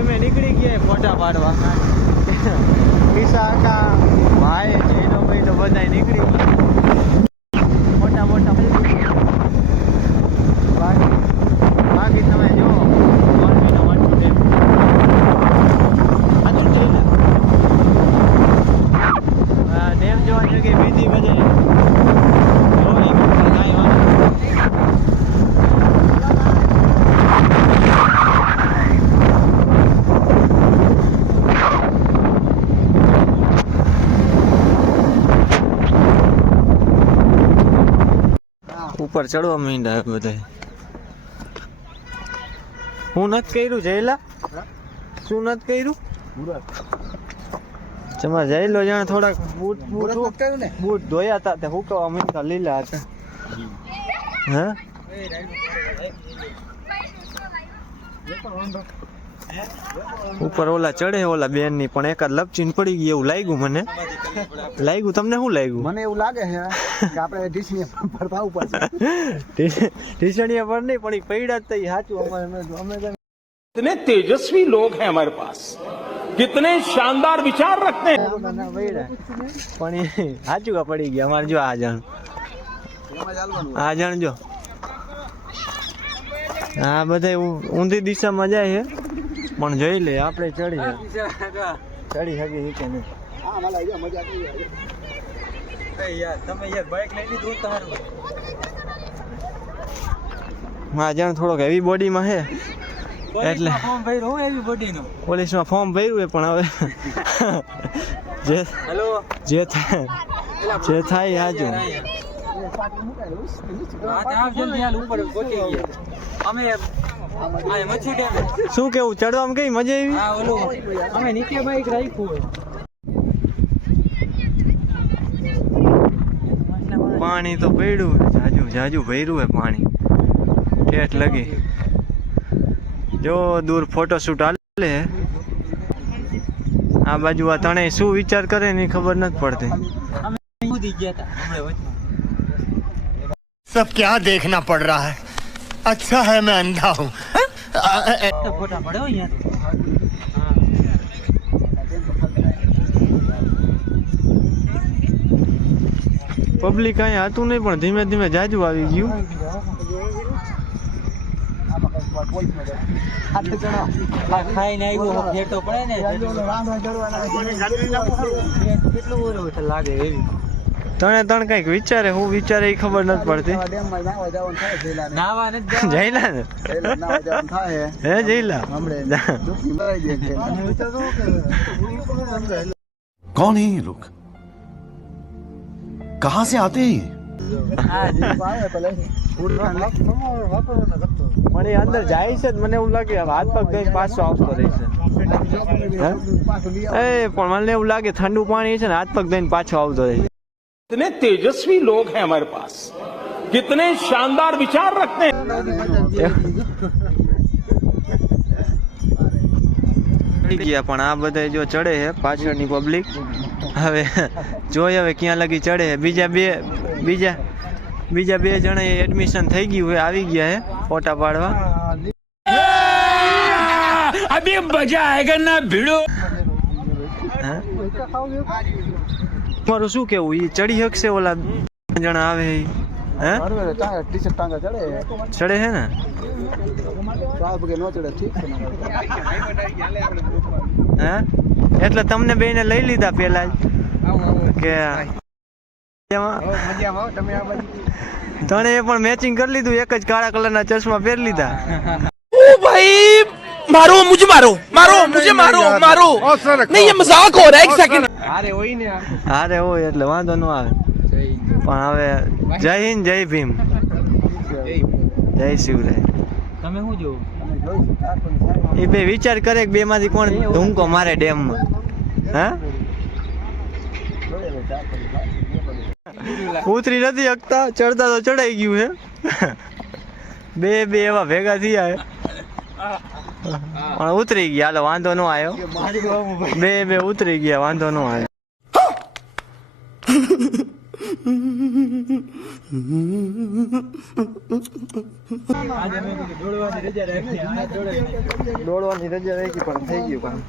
ડેમે નીકળી ગયા ફોટા પાડવા. કિસ્સા ભાઈ એનો ભાઈ તો બધા નીકળી ગયા મોટા મોટા. બાકી તમે જુઓ મોરબીનો વંટુ ડેમ. ડેમ જોવા જગ્યાએ બીજી બધે ઉપર ચડવા માંડ્યા બધા. હું નથી કર્યું જયલા, શું નથી કર્યું? તમારે જયલો જાણે થોડાક બૂટ ધોયા હતા તે હુકવા માંડતા લીલા હતા. હા ઉપર ઓલા ચડે ઓલા બેન ની પણ એકાદ લપચીને પડી ગઈ એવું લાગ્યું મને. લાગ્યું તમને શું લાગ્યું? મને એવું લાગે છે કે આપણે ઢીસણીયા પર ભાવ પડશે. ઢીસણીયા પર નહીં પણ પૈડા જ તઈ સાચું. અમે कितने तेजस्वी लोग हैं हमारे पास, कितने शानदार विचार रखते हैं. પણ સાચું કા પડી ગયા અમારે. જો આ જણ જો આ બધા ઊંધી દિશામાં જાય છે પણ જોઈ લે આપણે ચડી શકીએ કે નહીં. આ જણ થોડોક હેવી બોડીમાં છે એટલે પોલીસમાં ફોર્મ ભર્યું પણ હવે જે થાય હાજુ. શું કેવું ચડવામાં કઈ મજા આવી? પાણી તો પડ્યું જાજુ જાજુ ભર્યું હે પાણી ઠેઠ લગી. જો દૂર ફોટોશૂટ હાલે. આ બાજુ આ તણે શું વિચાર કરે ને ખબર નથી પડતી. सब क्या देखना पड़ रहा है? अच्छा है मैं अंधा हूँ. પબ્લિક અહીંયા હતું નહીં પણ ધીમે ધીમે જાજુ આવી ગયું. લાગે એવી તને તણ કઈક વિચારે હું વિચારે એ ખબર નથી પડતી. જઈલા ને હે જઈલા कौन है ये लोग? कहाँ से आते हैं? પણ એ અંદર જાય છે મને એવું લાગે હાથ પગ દઈને પાછો આવતો રહેશે. એ પણ મને એવું લાગે ઠંડુ પાણી છે ને હાથ પગ દઈને પાછો આવતો રહે. कितने तेजस्वी लोग हैं हमारे पास, कितने शानदार विचार रखते हैं. ગયા પણ આ બધા જો ચડે છે પાછળની પબ્લિક. હવે જોઈ હવે ક્યાં લગી ચડે છે. બીજા બે જણા એડમિશન થઈ ગયું હોય આવી ગયા છે ફોટા પાડવા. अभी मजा आएगा ना भिड़ो. તમારું શું કેવું એ ચડી શકશે ઓલા જણા આવે હે? ચડે છે ને હે એટલે તમને બેને લઈ લીધા પેલા કે તને એ પણ મેચિંગ કરી લીધું. એક જ કાળા કલરના ચશ્મા પહેરી લીધા. ओ भाई मारो मुझे मारो मारो मुझे मारो मारो नहीं ये मजाक हो रहा है. एक सेकंड. હારે હોય એટલે વાંધો ન આવે. પણ હવે જય હિન્દ જય ભીમ જય શિવરાય. તમે શું જોવો એ બે વિચાર કરે કે બે માંથી કોણ ધૂમકો મારે ડેમમાં? હા ઉતરી નથી શકતા, ચડતા તો ચડાઈ ગયું છે. બે એવા ભેગા થયા પણ ઉતરી ગયા. હાલો વાંધો ન આવ્યો. બે ઉતરી ગયા વાંધો ન આવ્યો. દોડવાની રજા રાખી પણ થઈ ગયું કામ.